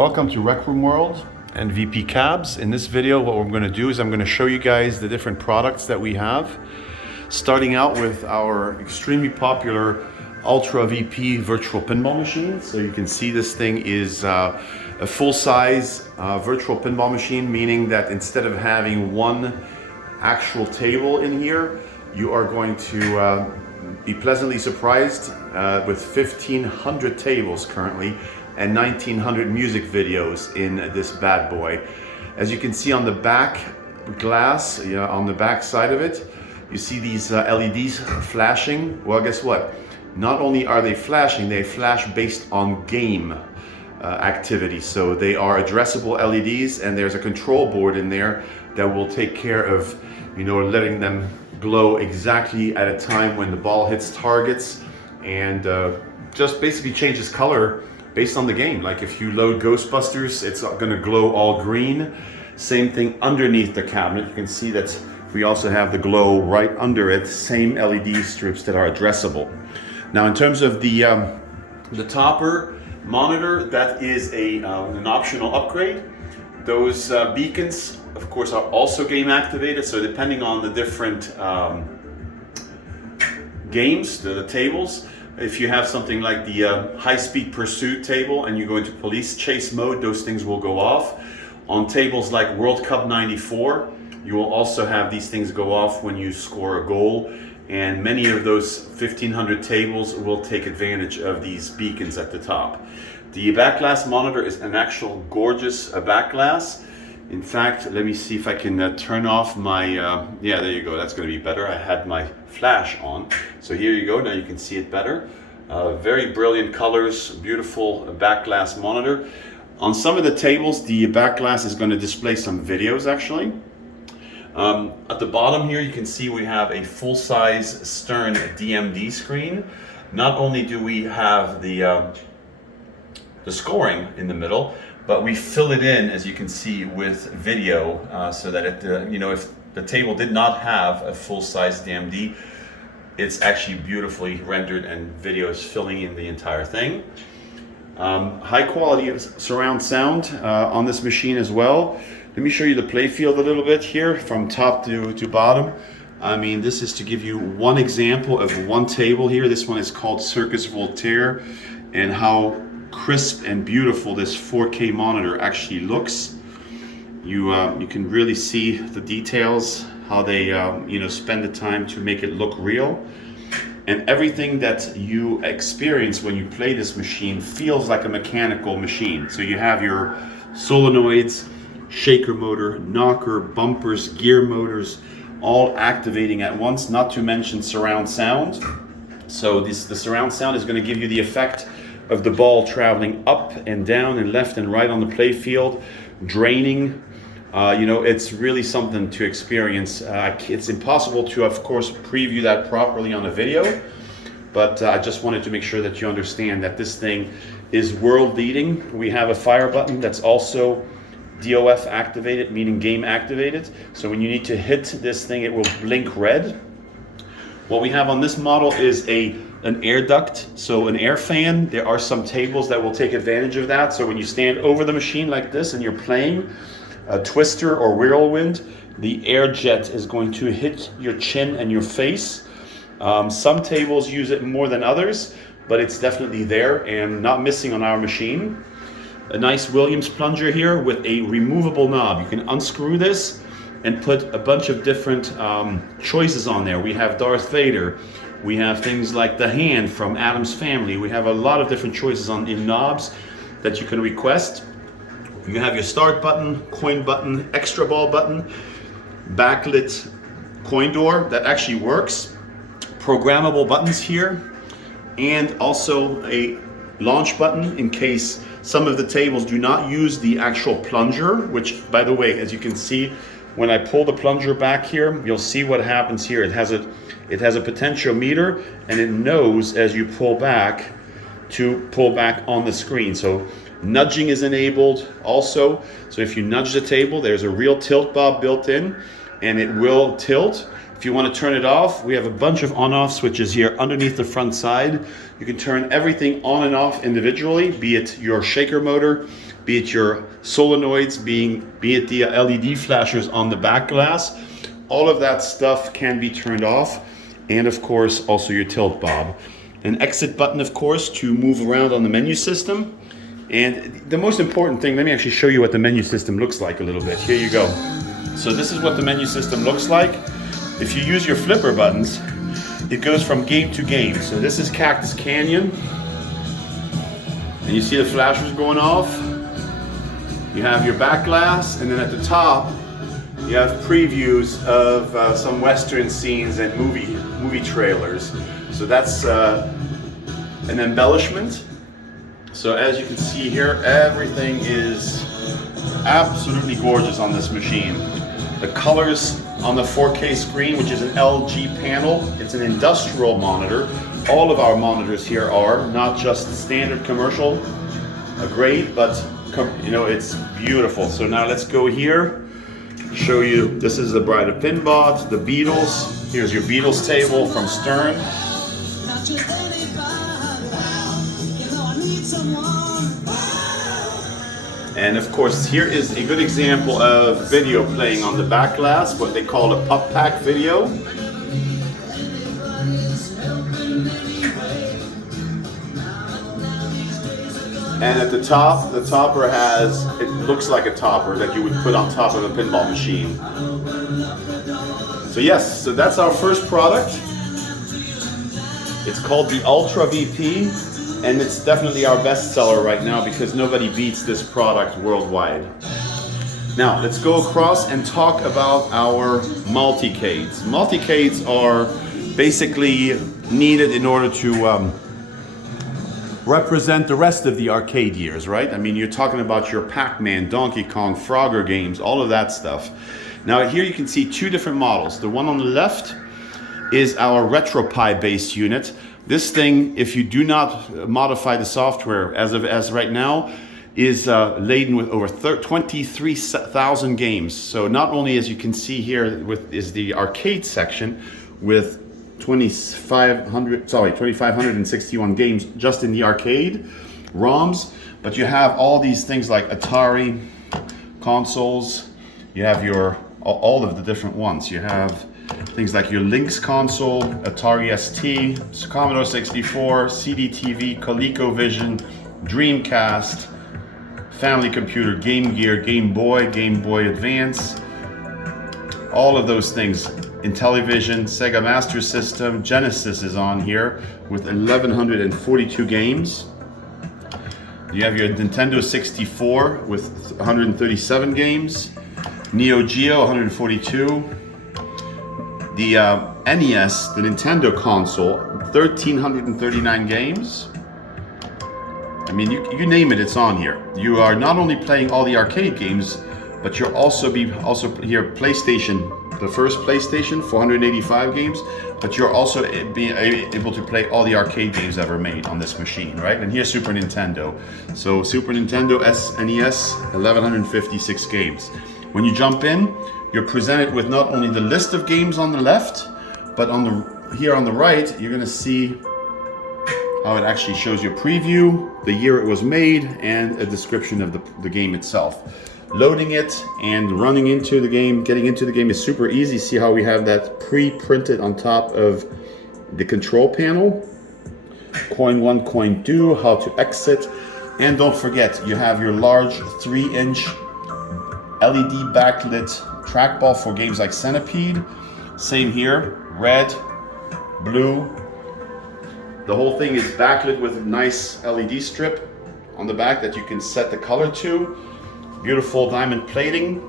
Welcome to RecRoomWorld and VP Cabs. In this video, what we're going to do is I'm going to show you guys the different products that we have. Starting out with our extremely popular Ultra VP virtual pinball machine. So you can see this thing is a full-size virtual pinball machine, meaning that instead of having one actual table in here, you are going to be pleasantly surprised with 1,500 tables currently and 1,900 music videos in this bad boy. As you can see on the back glass, on the back side of it, you see these LEDs flashing. Well, guess what? Not only are they flashing, they flash based on game activity. So they are addressable LEDs, and there's a control board in there that will take care of, letting them glow exactly at a time when the ball hits targets, and just basically changes color based on the game. Like if you load Ghostbusters, it's going to glow all green. Same thing underneath the cabinet. You can see that we also have the glow right under it, same LED strips that are addressable. Now in terms of the topper monitor, that is an optional upgrade. Those beacons, of course, are also game activated, so depending on the different games, the tables, if you have something like the high-speed pursuit table and you go into police chase mode, those things will go off. On tables like World Cup 94, you will also have these things go off when you score a goal, and many of those 1,500 tables will take advantage of these beacons at the top. The back glass monitor is an actual gorgeous back glass. In fact, let me see if I can turn off my, yeah, there you go, that's going to be better. I had my flash on. So here you go, now you can see it better. Very brilliant colors, beautiful back glass monitor. On some of the tables, the back glass is going to display some videos actually. At the bottom here, you can see we have a full-size Stern DMD screen. Not only do we have the scoring in the middle, but we fill it in, as you can see, with video, so that it, if the table did not have a full-size DMD, it's actually beautifully rendered and video is filling in the entire thing. High quality surround sound on this machine as well. Let me show you the play field a little bit here from top to bottom. I mean, this is to give you one example of one table here. This one is called Circus Voltaire, and how crisp and beautiful this 4K monitor actually looks. You can really see the details, how they spend the time to make it look real, and everything that you experience when you play this machine feels like a mechanical machine. So you have your solenoids, shaker motor, knocker, bumpers, gear motors, all activating at once, not to mention surround sound. So the surround sound is going to give you the effect of the ball traveling up and down and left and right on the play field, draining. It's really something to experience. It's impossible to, of course, preview that properly on a video, but I just wanted to make sure that you understand that this thing is world leading. We have a fire button that's also DOF activated, meaning game activated. So when you need to hit this thing, it will blink red. What we have on this model is an air duct, so an air fan. There are some tables that will take advantage of that. So when you stand over the machine like this and you're playing a twister or whirlwind, the air jet is going to hit your chin and your face. Some tables use it more than others, but it's definitely there and not missing on our machine. A nice Williams plunger here with a removable knob. You can unscrew this and put a bunch of different choices on there. We have Darth Vader. We have things like the hand from Addams Family. We have a lot of different choices in knobs that you can request. You have your start button, coin button, extra ball button, backlit coin door that actually works, programmable buttons here, and also a launch button in case some of the tables do not use the actual plunger, which, by the way, as you can see, when I pull the plunger back here, you'll see what happens here. It has a potentiometer, and it knows as you pull back to pull back on the screen. So nudging is enabled also. So if you nudge the table, there's a real tilt bob built in, and it will tilt If you want to turn it off, we have a bunch of on-off switches here underneath the front side. You can turn everything on and off individually, be it your shaker motor, be it your solenoids, be it the LED flashers on the back glass. All of that stuff can be turned off. And of course, also your tilt bob. An exit button, of course, to move around on the menu system. And the most important thing, let me actually show you what the menu system looks like a little bit. Here you go. So this is what the menu system looks like. If you use your flipper buttons, it goes from game to game. So this is Cactus Canyon. And you see the flashers going off. You have your back glass, and then at the top, you have previews of some Western scenes and movie trailers. So that's an embellishment. So as you can see here, everything is absolutely gorgeous on this machine. The colors on the 4K screen, which is an LG panel, it's an industrial monitor. All of our monitors here are not just standard commercial grade, but you know, it's beautiful. So now let's go here, show you. This is the Bride of Pinball, the Beatles. Here's your Beatles table from Stern. And of course, here is a good example of video playing on the back glass, what they call a pop pack video. And at the top, the topper has, it looks like a topper that you would put on top of a pinball machine. So yes, so that's our first product. It's called the Ultra VP. And it's definitely our best seller right now because nobody beats this product worldwide. Now, let's go across and talk about our Multicades. Multicades are basically needed in order to represent the rest of the arcade years, right? I mean, you're talking about your Pac-Man, Donkey Kong, Frogger games, all of that stuff. Now, here you can see two different models. The one on the left is our RetroPie based unit. This thing, if you do not modify the software as right now, is laden with over 23,000 games. So not only, as you can see here, is the arcade section with 2,561 games just in the arcade ROMs, but you have all these things like Atari consoles. You have your all of the different ones. You have things like your Lynx console, Atari ST, Commodore 64, CD-TV, ColecoVision, Dreamcast, Family Computer, Game Gear, Game Boy Advance, all of those things. Intellivision, Sega Master System, Genesis is on here with 1,142 games. You have your Nintendo 64 with 137 games, Neo Geo 142, the NES, the Nintendo console, 1,339 games. I mean, you name it, it's on here. You are not only playing all the arcade games, but you'll also here PlayStation, the first PlayStation, 485 games, but you're also being able to play all the arcade games ever made on this machine, right? And here's Super Nintendo. So Super Nintendo, SNES, 1,156 games. When you jump in, you're presented with not only the list of games on the left, but here on the right, you're gonna see how it actually shows you a preview, the year it was made, and a description of the game itself. Loading it and running into the game, getting into the game is super easy. See how we have that pre-printed on top of the control panel. Coin 1, coin 2, how to exit. And don't forget, you have your large 3-inch LED backlit trackball for games like Centipede. Same here, red, blue. The whole thing is backlit with a nice LED strip on the back that you can set the color to. Beautiful diamond plating.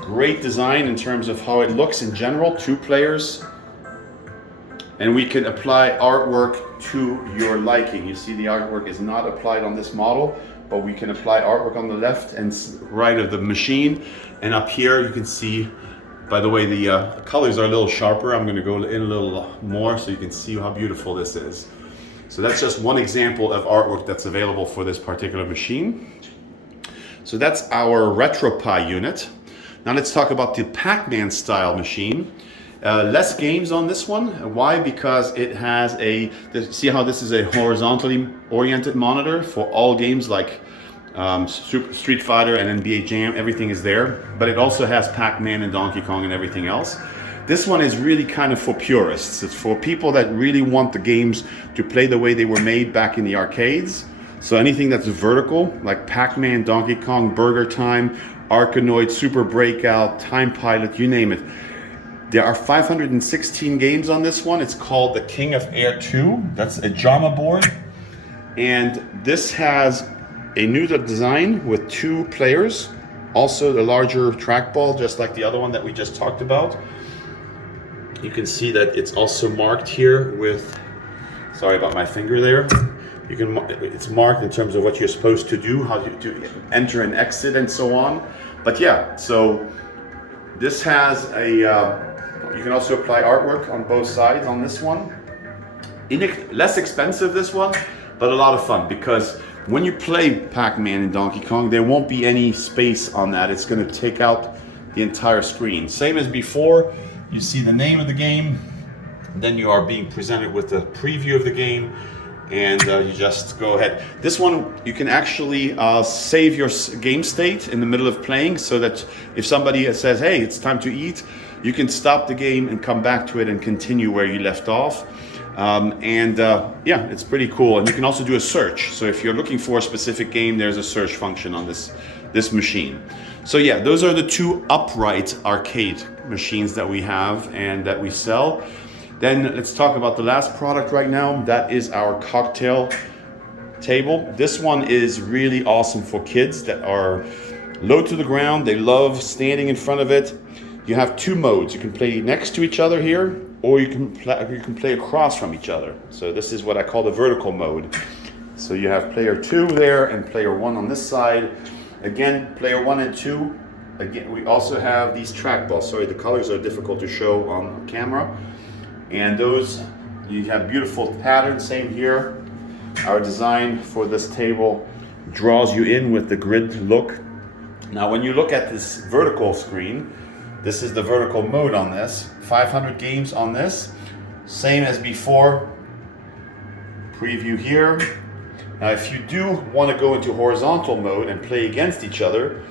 Great design in terms of how it looks in general, 2 players. And we can apply artwork to your liking. You see the artwork is not applied on this model, but we can apply artwork on the left and right of the machine. And up here you can see, by the way, the colors are a little sharper. I'm gonna go in a little more so you can see how beautiful this is. So that's just one example of artwork that's available for this particular machine. So that's our RetroPie unit. Now let's talk about the Pac-Man style machine. Less games on this one. Why? Because it has see how this is a horizontally oriented monitor for all games like Street Fighter and NBA Jam, everything is there. But it also has Pac-Man and Donkey Kong and everything else. This one is really kind of for purists. It's for people that really want the games to play the way they were made back in the arcades. So anything that's vertical, like Pac-Man, Donkey Kong, Burger Time, Arkanoid, Super Breakout, Time Pilot, you name it. There are 516 games on this one. It's called the King of Air 2. That's a JAMA board. And this has a new design with 2 players. Also the larger trackball, just like the other one that we just talked about. You can see that it's also marked here with, sorry about my finger there. It's marked in terms of what you're supposed to do, how to enter and exit and so on. But yeah, so this has you can also apply artwork on both sides on this one. Less expensive, this one, but a lot of fun, because when you play Pac-Man and Donkey Kong, there won't be any space on that. It's going to take out the entire screen. Same as before, you see the name of the game, then you are being presented with a preview of the game, and you just go ahead. This one, you can actually save your game state in the middle of playing, so that if somebody says, hey, it's time to eat, you can stop the game and come back to it and continue where you left off. Yeah, it's pretty cool. And you can also do a search. So if you're looking for a specific game, there's a search function on this machine. So yeah, those are the 2 upright arcade machines that we have and that we sell. Then let's talk about the last product right now. That is our cocktail table. This one is really awesome for kids that are low to the ground. They love standing in front of it. You have 2 modes. You can play next to each other here, or you can play across from each other. So this is what I call the vertical mode. So you have player 2 there and player 1 on this side. Again, player 1 and 2. Again, we also have these trackballs. Sorry, the colors are difficult to show on camera. And those, you have beautiful patterns. Same here. Our design for this table draws you in with the grid look. Now, when you look at this vertical screen, this is the vertical mode on this. 500 games on this. Same as before. Preview here. Now, if you do want to go into horizontal mode and play against each other,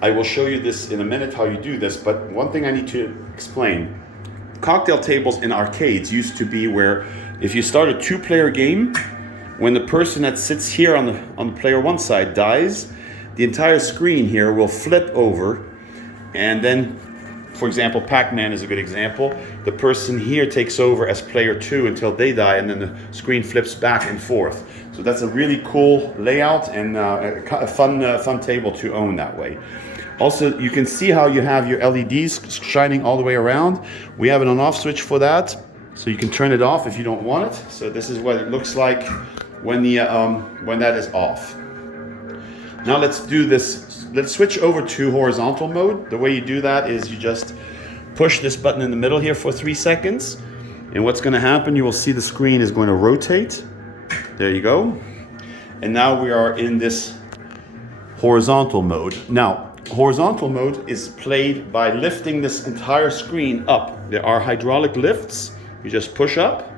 I will show you this in a minute how you do this, but one thing I need to explain. Cocktail tables in arcades used to be where if you start a 2-player game, when the person that sits here on the player 1 side dies, the entire screen here will flip over. And then, for example, Pac-Man is a good example. The person here takes over as player 2 until they die, and then the screen flips back and forth. So that's a really cool layout and a fun table to own that way. Also, you can see how you have your LEDs shining all the way around. We have an on-off switch for that, so you can turn it off if you don't want it. So this is what it looks like when that is off. Now let's do this. Let's switch over to horizontal mode. The way you do that is you just push this button in the middle here for 3 seconds. And what's going to happen, you will see the screen is going to rotate. There you go. And now we are in this horizontal mode. Now, horizontal mode is played by lifting this entire screen up. There are hydraulic lifts. You just push up.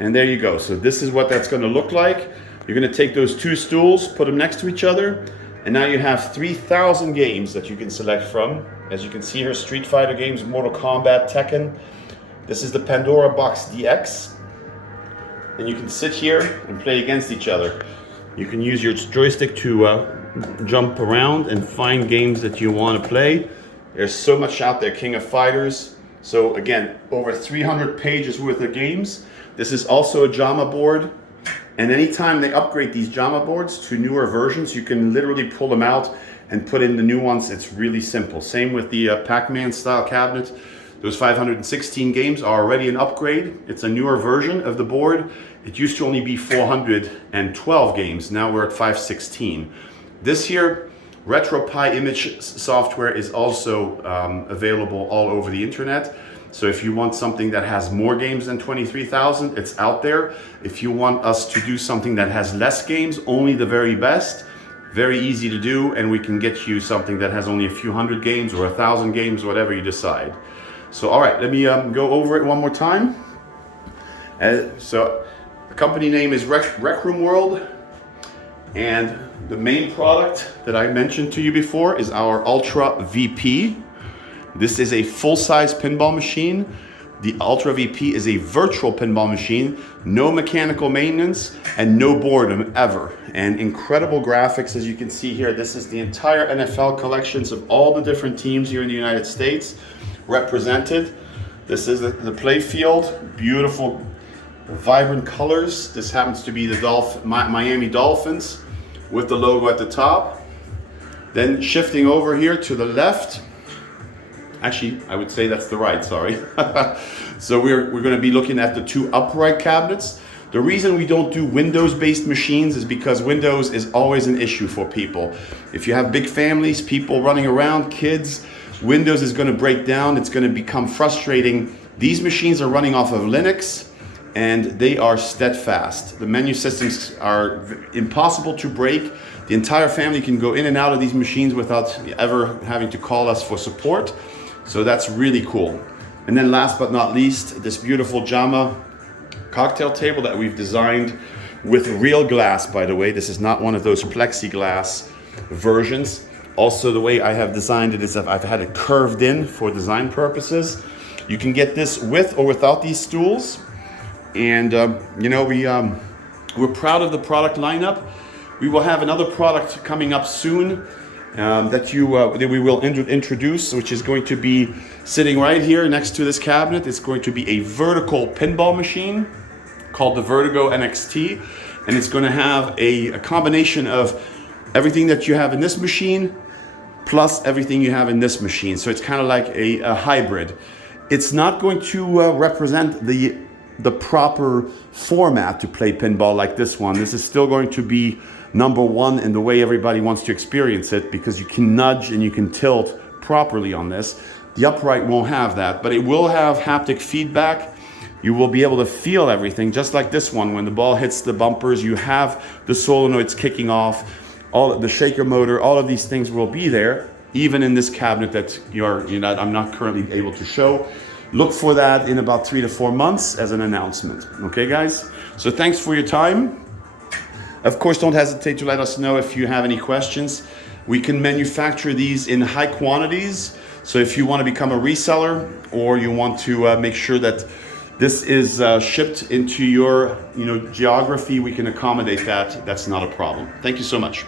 And there you go. So this is what that's going to look like. You're going to take those 2 stools, put them next to each other. And now you have 3,000 games that you can select from. As you can see here, Street Fighter games, Mortal Kombat, Tekken. This is the Pandora Box DX. And you can sit here and play against each other. You can use your joystick to jump around and find games that you want to play. There's so much out there, King of Fighters. So again, over 300 pages worth of games. This is also a JAMA board. And anytime they upgrade these JAMA boards to newer versions, you can literally pull them out and put in the new ones. It's really simple. Same with the Pac-Man style cabinet. Those 516 games are already an upgrade. It's a newer version of the board. It used to only be 412 games. Now we're at 516. This here, RetroPie image software is also available all over the internet. So if you want something that has more games than 23,000, it's out there. If you want us to do something that has less games, only the very best, very easy to do, and we can get you something that has only a few hundred games or 1,000 games, whatever you decide. So all right, let me go over it one more time. So the company name is RecRoomWorld, and the main product that I mentioned to you before is our Ultra VP. This is a full-size pinball machine. The Ultra VP is a virtual pinball machine, no mechanical maintenance and no boredom ever. And incredible graphics, as you can see here. This is the entire NFL collections of all the different teams here in the United States represented. This is the play field, beautiful, vibrant colors. This happens to be the Miami Dolphins with the logo at the top. Then shifting over here to the left, actually, I would say that's the right, sorry. So we're going to be looking at the two upright cabinets. The reason we don't do Windows-based machines is because Windows is always an issue for people. If you have big families, people running around, kids, Windows is going to break down. It's going to become frustrating. These machines are running off of Linux, and they are steadfast. The menu systems are impossible to break. The entire family can go in and out of these machines without ever having to call us for support. So that's really cool. And then last but not least, this beautiful JAMA cocktail table that we've designed with real glass, by the way. This is not one of those plexiglass versions. Also, the way I have designed it is I've had it curved in for design purposes. You can get this with or without these stools. And you know, we're proud of the product lineup. We will have another product coming up soon that we will introduce, which is going to be sitting right here next to this cabinet. It's going to be a vertical pinball machine called the Vertigo NXT, and it's going to have a combination of everything that you have in this machine plus everything you have in this machine. So it's kind of like a hybrid. It's not going to represent the proper format to play pinball like this one. This is still going to be number one in the way everybody wants to experience it, because you can nudge and you can tilt properly on this. The upright won't have that, but it will have haptic feedback. You will be able to feel everything, just like this one. When the ball hits the bumpers, you have the solenoids kicking off, all of the shaker motor, all of these things will be there, even in this cabinet that I'm not currently able to show. Look for that in about 3 to 4 months as an announcement. Okay, guys? So thanks for your time. Of course, don't hesitate to let us know if you have any questions. We can manufacture these in high quantities. So if you want to become a reseller, or you want to make sure that this is shipped into your geography, we can accommodate that. That's not a problem. Thank you so much.